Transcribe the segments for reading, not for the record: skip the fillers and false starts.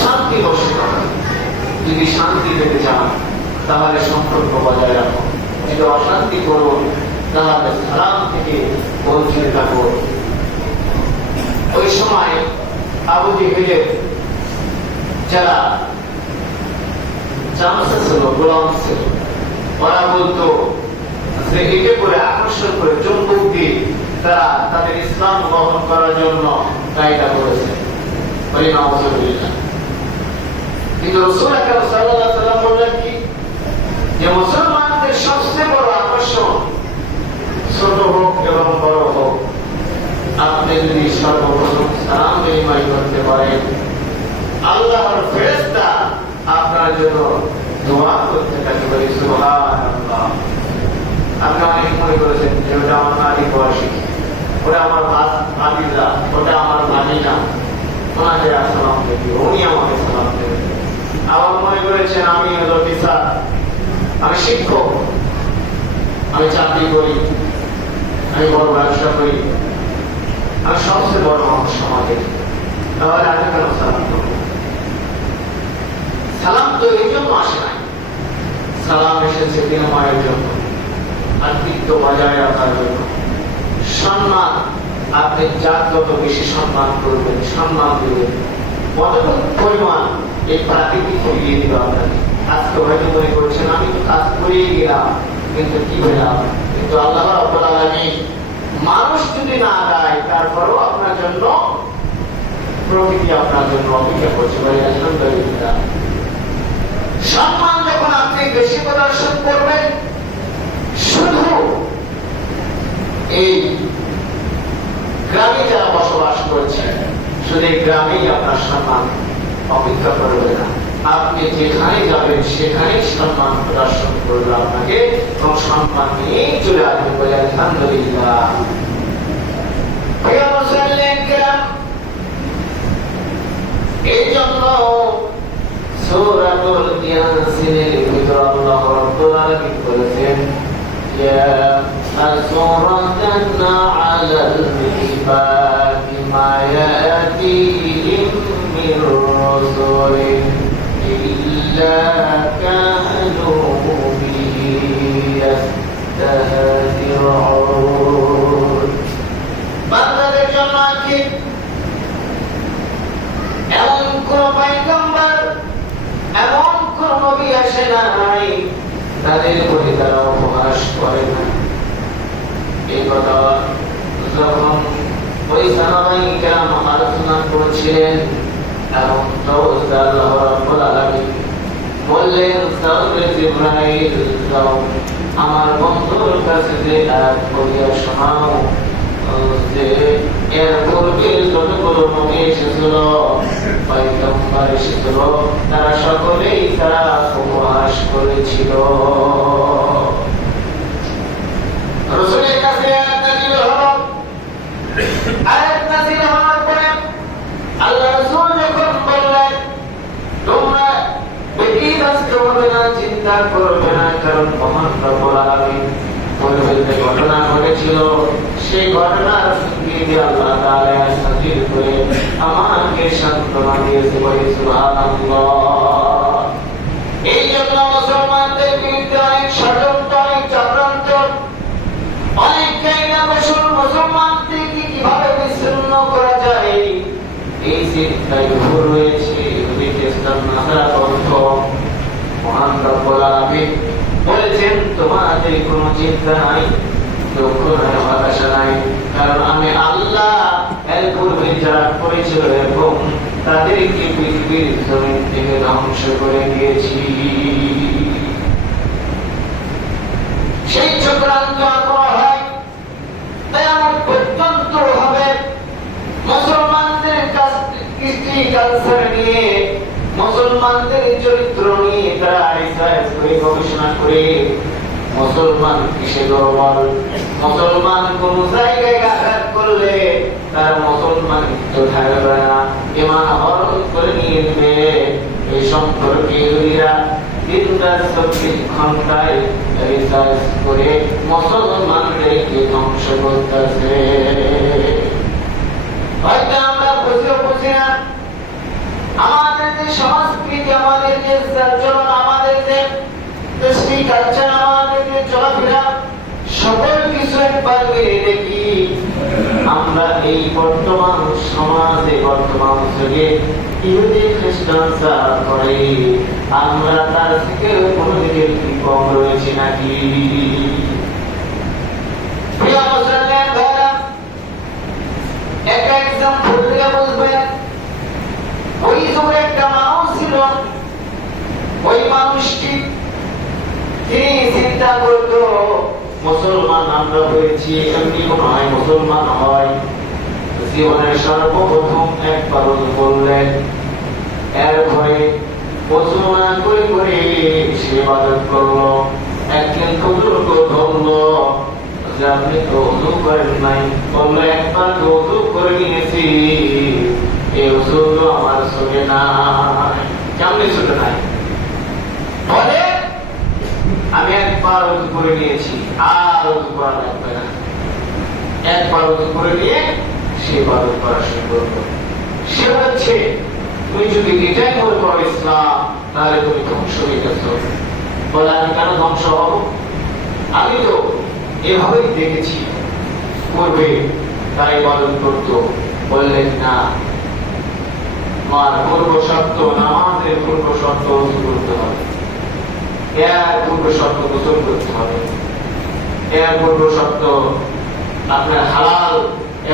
শান্তি বসে যদি শান্তি পেতে চান তাহলে সম্পর্ক বজায় রাখুন, যদি অশান্তি করুন তাহলে সালাম থেকে বঞ্চিত থাকুন। ওই সময় আবু জেহেলের যারা চামচা ছিল, গোলাম ছিল, ওরা বলতো যে একে করে আকর্ষণ করে চুম্বক দিয়ে তারা তাদের ইসলাম গ্রহণ করার জন্য ট্রাইটা করেছে। কিন্তু রাসূল আকরাম সাল্লাল্লাহু আলাইহি ওয়াসাল্লাম বললেন কি, যে মুসলমানদের সবচেয়ে বড় আকর্ষণ ছোট হোক এবং বড় হোক, আপনি যদি সর্বপ্রথম সালাম বিনিময় করতে পারেন, আল্লাহর ফেরেশতা আপনার জন্য দোয়া করতে থাকবে। সুবহানাল্লাহ। আপনি অনেক মনে করেছেন যে ওটা আমার নারী বয়সী, ওটা আমার ভাতিজা, ওটা আমার ভাগিনা, ওনাকে সালাম দেবে, উনি আমাকে সালাম দেবে। আবার মনে করেছেন আমি হলো টিচার, আমি শিক্ষক, আমি চাকরি করি, আমি বড় ব্যবসা করি, আমি সবচেয়ে বড় মানুষ সমাজে, তাহলে আমি কেন সালাম করবো? সালাম তো এই জন্য আসে নাই, সালাম এসেছে বিনিময়ের জন্য, আত্মীত্ব বজায় রাখার জন্য, সম্মান। আপনি যার যত বেশি সম্মান করবেন, সম্মান দেবেন, কতটুকু পরিমাণ এই প্রাকৃতিক ফিরিয়ে দিল আপনাকে। আজকে হয়তো মনে করছেন আমি তো কাজ করেই গেলাম, কিন্তু কি পেলাম? কিন্তু আল্লাহ রাব্বুল আলামিন মানুষ যদি না দেয়, তারপরেও আপনার জন্য প্রকৃতি আপনার জন্য অপেক্ষা করছে। আলহামদুলিল্লাহ। সম্মান যখন আপনি বেশি প্রদর্শন করবেন, শুধু এই গ্রামে যারা বসবাস করছে, শুধু এই গ্রামেই আপনার সম্মান অপেক্ষা করবে না, আপনি যেখানে যাবেন সেখানেই সম্মান প্রদর্শন করবে আপনাকে, এবং সম্মান নিয়েই চলে আসবে। বলে আলহামদুলিল্লাহ। এই জন্য সূরাতুল ইয়াসিনের ভিতর আল্লাহ রাব্বুল আলামিন বলেছেন, ইয়া আসরাতান আলাল ইবাদি মা ইয়াতিহিম মির রাসূলিন ইল্লা কানু বিহি ইস্তাহজিউন। বান্দাদের জন্য কি এমন কোন পয়গম্বর, এমন কোন নবী আসে নাই তাদের প্রতি তারা উপহাস করে না। এই কথা যখন ওই সাহাবায়ে কেরাম আলোচনা করেছিলেন, এবং আল্লাহ রাব্বুল আলামিন বললেন, সাউরে জিবরাইল যাও আমার বন্ধুর কাছে যে আয়াত পড়িয়া শোনাও, যে এর পূর্বে যতগুলো নবী এসেছিল, পয়গম্বর এসেছিল, তারা সকলেই তারা উপহাস করেছিল। রাসূলের কাছে আয়াত নাযিল হলো। আয়াত নাযিল হওয়ার পরে আল্লাহ রাসূল যখন বললেন, তোমরা ব্যতিব্যস্ত হবে না, চিন্তা করবে না, কারণ মহান রব্বুল আলামিন পূর্বে যে ঘটনা ঘটেছিল সেই ঘটনার সঙ্গে আল্লাহ তাআলা নাযিল করে আমাকে সান্ত্বনা দিয়েছে। বলে সুবহানাল্লাহ। এই জন্য মুসলমানদের বিরুদ্ধে অনেক ষড়যন্ত্র, অনেক চক্রান্ত, অনেক কায়দা কৌশল মুসলমানদেরকে কিভাবে বিচ্ছিন্ন করা যায়, এই চিন্তায় ভুল রয়েছে। ইসলাম নাসারা পন্থ মহান রব্বুল আলামিন বলেছেন, তোমাদের কোনো চিন্তা নাই, দুঃখ নাই, হতাশা নাই, কারণ আমি আল্লাহ এর পূর্বে যারা করেছিল এবং তাদেরকে পৃথিবীর জমিন থেকে ধ্বংস করে দিয়েছি। সেই চক্রান্ত করা হয়, তাই আমার পর্যন্ত হবে মুসলমানদের কৃষ্টি কালচার নিয়ে, মুসলমানদের চরিত্র নিয়ে তারা রিসার্চ করে, গবেষণা করে, মুসলমান কিসে দুর্বল, মুসলমান কোন জায়গায় আঘাত করলে তার মুসলমান তো থাকবে না, ঈমান হরণ করে নিয়ে নেবে। এই সম্পর্কে ইহুদিরা দিন-রাত 24 ঘন্টায় রিসার্চ করে মুসলমানদেরকে ধ্বংস করতেছে। হয়তো আমরা বুঝে বুঝি না। আমাদের যে সংস্কৃতি, আমাদের যে চলন, আমাদের যে দৃষ্টি কালচার, আমাদের যে চলাফেরা, সকল কিছু একবার মিলে দেখি আমরা এই বর্তমান সমাজে, বর্তমান যুগে ইহুদি খ্রিস্টান যারা করে, আমরা তার থেকে কোনো দিকে কি কম রয়েছে নাকি? প্রিয় মুসলমান ভাইরা, একটা এক্সাম্পল দিয়ে বলবেন। ওই যুগে একটা মানুষ ছিল, ওই মানুষটি তিনি চিন্তা করতো মুসলমান আমরা হয়েছি, এমনি মনে হয় মুসলমান হয়। জীবনের সর্বপ্রথম একবার বললেন, এরপরে মুসলমান করে করে সে ইবাদত করলো। একদিন বুজুর্গ ধরলো যে আপনি তো ওযু করেন নাই। বললো একবার তো ওযু করে নিয়েছি, এই ওযু তো আমার চলে না। কেমনি চলে নাই? বলে আমি একবার ওযু করে নিয়েছি, আর ওযু করা লাগবে না। একবার ওযু করে নিয়ে সে ইবাদত করা শুরু করলো। সে বলছে তুমি যদি এটাই মনে করো ইসলাম, তাহলে তুমি ধ্বংস হয়ে গেছো। বলে আমি কেন ধ্বংস হব? আমি তো এভাবেই দেখেছি করবে, তারা ইবাদত করতো। বললেন না, আমার পূর্ব শর্ত, নামাজের পূর্ব শর্ত ওযু করতে হবে, এর পূর্ব শর্ত গোসল করতে হবে, এর পূর্ব শর্ত আপনার হালাল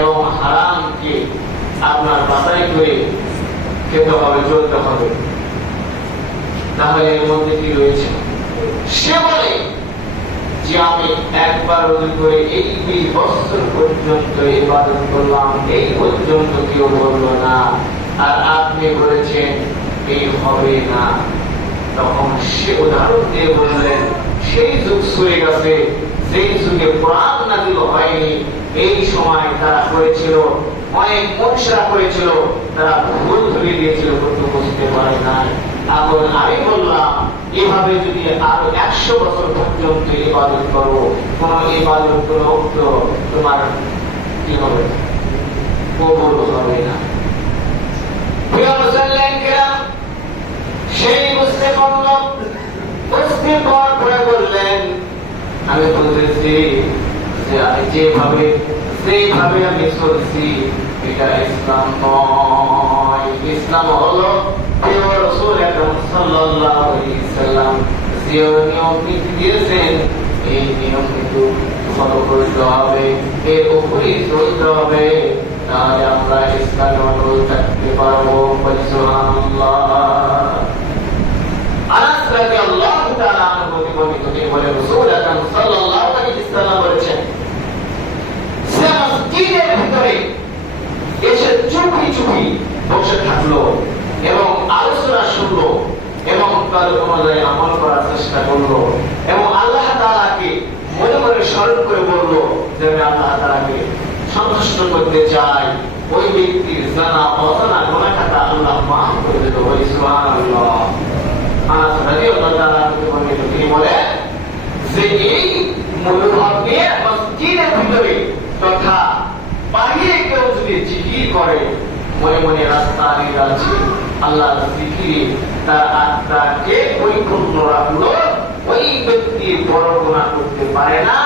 এবং হারামকে আপনার বাছাই করে খেতে হবে, চলতে হবে। তাহলে এর মধ্যে কি রয়েছে? সে বলে যে আমি একবার ওযু করে এই 20 বছর পর্যন্ত ইবাদত করলাম, এই পর্যন্ত কেউ বললো না, আর আপনি বলেছেন এই হবে না। তখন সে উদাহরণ দিয়ে বললেন সেই যুগ সরে গেছে, যেই যুগে কোরআন নাযিল হয়নি। এই সময় তারা করেছিল, অনেক মনীষীরা করেছিল, তারা ভুল ধরে দিয়েছিল, কিন্তু বুঝতে পারে না। এখন আমি বললাম এভাবে যদি আরো 100 বছর পর্যন্ত ইবাদত করো, কোন ইবাদত করো তো তোমার কি হবে? কবুল হবে না। প্রিয় মুসলমান কিরাম, সেই বুঝতে পারল, বুঝতে পারার পরে বললেন আমি বলতেছি যে আমি যেভাবে আমি চলছি এটা ইসলাম নয়। ইসলাম হলো প্রিয় রাসূল আকরাম সাল্লাল্লাহু আলাইহি ওয়াসাল্লাম যে নিয়ম দিয়েছেন, এই নিয়ম কিন্তু ফলো করতে হবে, এর উপরই চলতে হবে, তাহলে আমরা ইসলামে অটল থাকতে পারবো। সুবহানাল্লাহ। আনাস রাদিয়াল্লাহু তাআলা আনহু বর্ণিত, তিনি বলেন রাসূল আকরাম সাল্লাল্লাহু আলাইহি ওয়াসাল্লাম বলেছেন, সে মসজিদের ভিতরে এসে চুপি চুপি বসে থাকলো এবং আলোচনা শুনলো এবং তার অনুযায়ী আমল করার চেষ্টা করলো এবং আল্লাহ তাআলাকে মনে মনে স্মরণ করে বললো যে আমি আল্লাহ তাআলাকে সন্তুষ্ট করতে চাই। ওই ব্যক্তির জানা অজানা গুনাহ খাতা আল্লাহ মাফ করে দিল। সুবহানাল্লাহ। আনাস রাদিয়াল্লাহু তাআলা বর্ণিত, তিনি বলেন যে এই মনোভাব নিয়ে মসজিদের ভিতরে তথা বাইরে কেউ যদি জিকির করে, মনে মনে রাস্তা দিয়ে যাচ্ছে, আল্লাহর জিকিরে তার আত্মাকে পরিপূর্ণ রাখলো, ওই ব্যক্তি বড় গুনাহ করতে পারে না,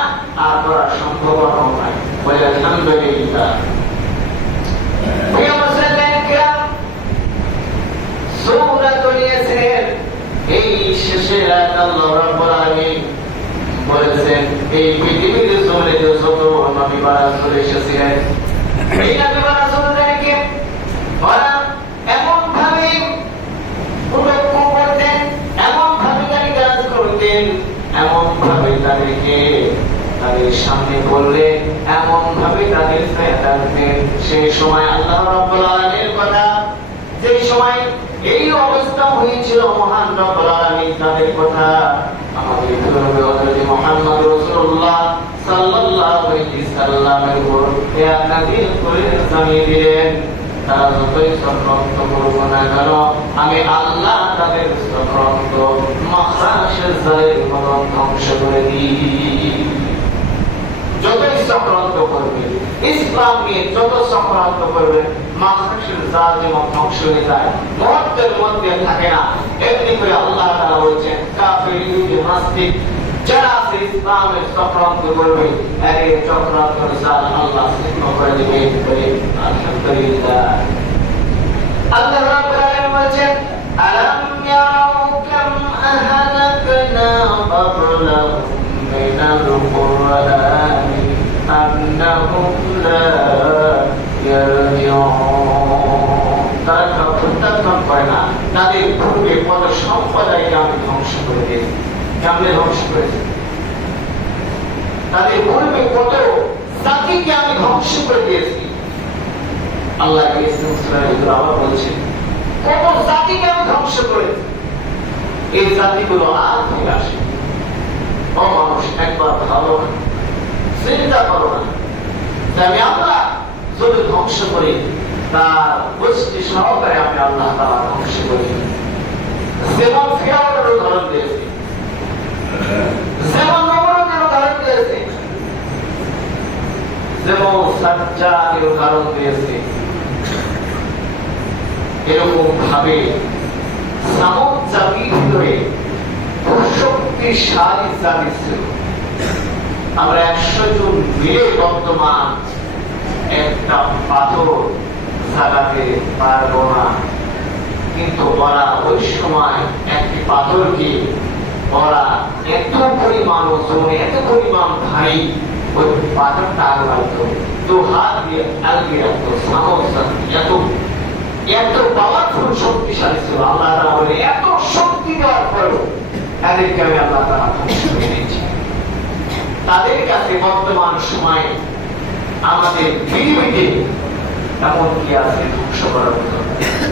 আর করার সম্ভাবনাও নাই। বলে আলহামদুলিল্লাহ। প্রিয় মুসলমান কিরাম, সূরাতুল ইয়াসিন এই শেষের আয়াত আল্লাহ রাব্বুল আলামিন বলেছেন এই পৃথিবীতে চলে যে যত নবী রাসূল এসেছিলেন, এই নবী রাসূলদেরকে ওরা এমন ভাবে উল্লেখ করতেন, এমন ভাবে গালিগালাজ করতেন, এমন ভাবে তাদেরকে তাদের সামনে বললে, এমন ভাবে তাদের ফেরাতেন। সেই সময় আল্লাহ রাব্বুল আলামিনের কথা, যে সময় এই অবস্থা হয়েছিল, মহান রব্বুল আলামিন তাদের কথা আমাদের নবী হযরত মুহাম্মদ রাসূলুল্লাহ সাল্লাল্লাহু আলাইহি সাল্লামের উপর আয়াত নাযিল করে জানিয়ে দিলেন, তারা যতই চক্রান্ত করুক না কেন, আমি আল্লাহ তাদের চক্রান্ত মাখরাশের জালের মতো ধ্বংস করে দিই। যতই চক্রান্ত করবে ইসলাম নিয়ে যত চক্রান্ত করবে মানুষের জাত যেমন ধ্বংস হয়ে যায়, মুহূর্তের মধ্যে থাকে না। এমনি করে আল্লাহ তাআলা বলেছেন কাফির ইহুদি নাস্তিক যারা আছে ইসলামের চক্রান্ত করবে, এর চক্রান্ত জাল আল্লাহ ছিন্ন করে দিবে। আলহামদুলিল্লাহ। আল্লাহ রাব্বুল আলামিন বলেছেন আলাম ইয়ারাউ কাম আহলাকনা ক্বাবলাহুম মিনাল কুরআনি আন্নাহুম লা ইয়ারজিউন। তারা প্রত্যাখ্যান করে না, তাদের পূর্বে কত সম্প্রদায়কে আমি ধ্বংস করে দিয়েছি। কেমনে ধ্বংস করেছি? তাদের পূর্বে কত জাতিকে আমি ধ্বংস করে দিয়েছি। আল্লাহ আবার বলছেন কত জাতিকে আমি ধ্বংস করেছি, এই জাতিগুলো আর ফিরে আসে। ও মানুষ, একবার ভালো না, চিন্তা করো না, আমি আল্লাহ যদি ধ্বংস করি তার গোষ্ঠী সহকারে আমি আল্লাহ তাআলা ধ্বংস করি। যেমন ফিরআউনের উদাহরণ দিয়েছি, যেমন নমরুদের উদাহরণ দিয়েছি, যেমন সাজ্জাদের উদাহরণ দিয়েছি, এরকম ভাবে সামুদ জাতির ভিতরে শক্তিশালী জাতি ছিল। আমরা 100 জন মিলে বর্তমান একটা পাথর জাগাতে পারবো না, কিন্তু ওরা ওই সময় একটি পাথরকে ওরা এত পরিমাণ ওজন, এত পরিমাণ ভারী, ওই পাথরটা আগে রাখতো, 2 হাত দিয়ে আলগে রাখতো। সামুদ জাতি এত পাওয়ারফুল শক্তিশালী ছিল। আল্লাহ তাআলা বলে এত শক্তি দেওয়ার পরেও তাদেরকে আমি আল্লাহ তাআলা ধ্বংস করে দিয়েছি। তাদের কাছে বর্তমান সময়ে আমাদের পৃথিবীতে এমন কি আছে ধ্বংস করার মতো?